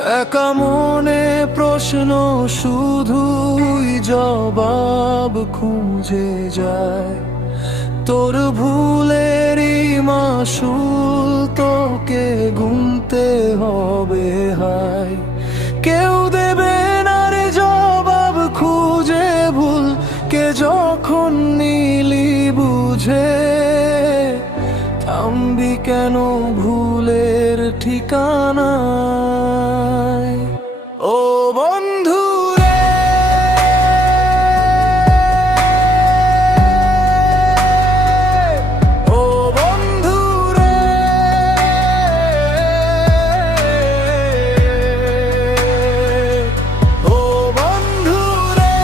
একা মনে প্রশ্ন শুধুই জবাব খুঁজে যায়। তোর ভুলেরই মাসুল তোকে গুনতে হবে হায়। কেউ দেবে না রে জবাব খুঁজে ভুল কে যখন নিলি বুঝে। থামবি কেন ভুলের ঠিকানায়? ও বন্ধু রে, ও বন্ধু রে, ও বন্ধু রে।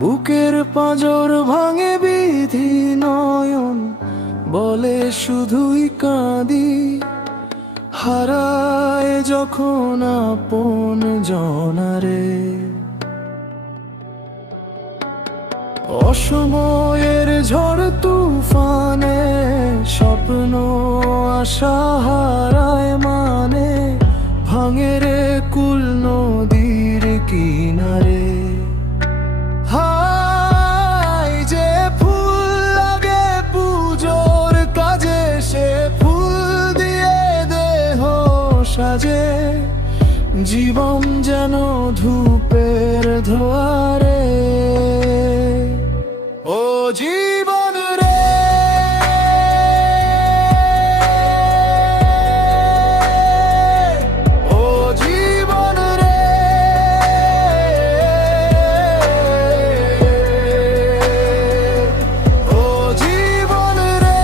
বুকের পাঁজর ভাঙে বিধি নয়ন বলে শুধুই কাঁদি। হারায় যখন আপন জনারে, অসময়ের ঝড় তুফানে স্বপ্ন আশা হারায় মানে। ভাঙে রে কুল নদীর কিনারে। হাই যে ফুল লাগে পুজোর কাজে, সে ফুল দিয়ে দেহ সাজে। জীবন যেন ধূপের ধোয়ারে। ও জীবন রে, ও জীবন রে, ও জীবন রে।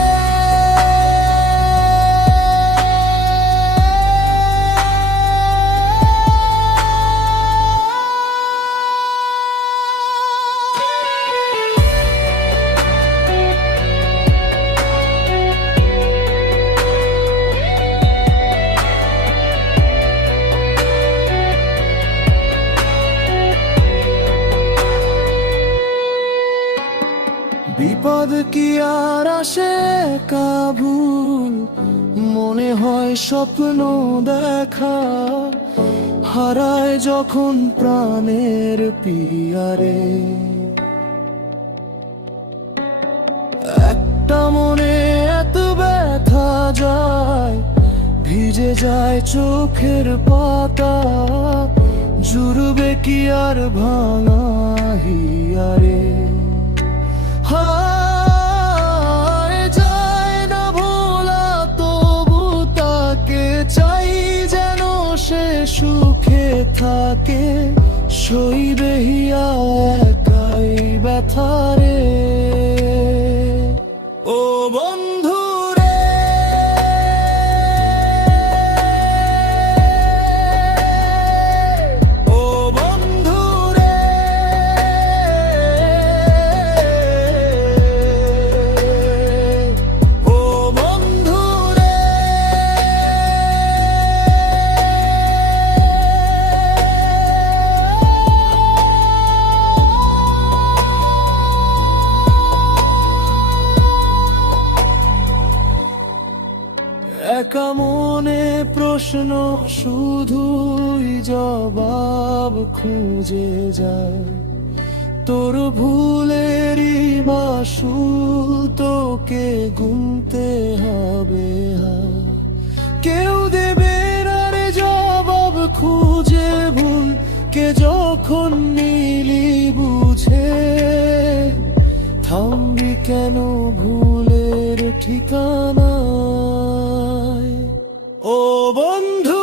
বিপদ কি আর আসে কাবুল, মনে হয় স্বপ্ন দেখা। হারায় যখন প্রাণের পিয়ারে, একটা মনে এত ব্যথা যায়। ভিজে যায় চোখের পাতা, জুড়বে কি আর ভাঙা হিয়ারে। হায় যায় না ভোলা তবু তাকে চাই যেন সে সুখে থাকে। সইবে হিয়া একাই ব্যথারে। ও বন্ধু রে, ও বন্ধু রে, ও বন্ধু রে। একা মনে প্রশ্ন শুধুই জবাব খুঁজে যায়। তোর ভুলেরই মাসুল তোকে গুনতে হবে হায়। কেউ দেবে না রে জবাব খুঁজে ভুল কে যখন নিলি বুঝে। থামবি কেন ভুলের ঠিকানায়? ও বন্ধু।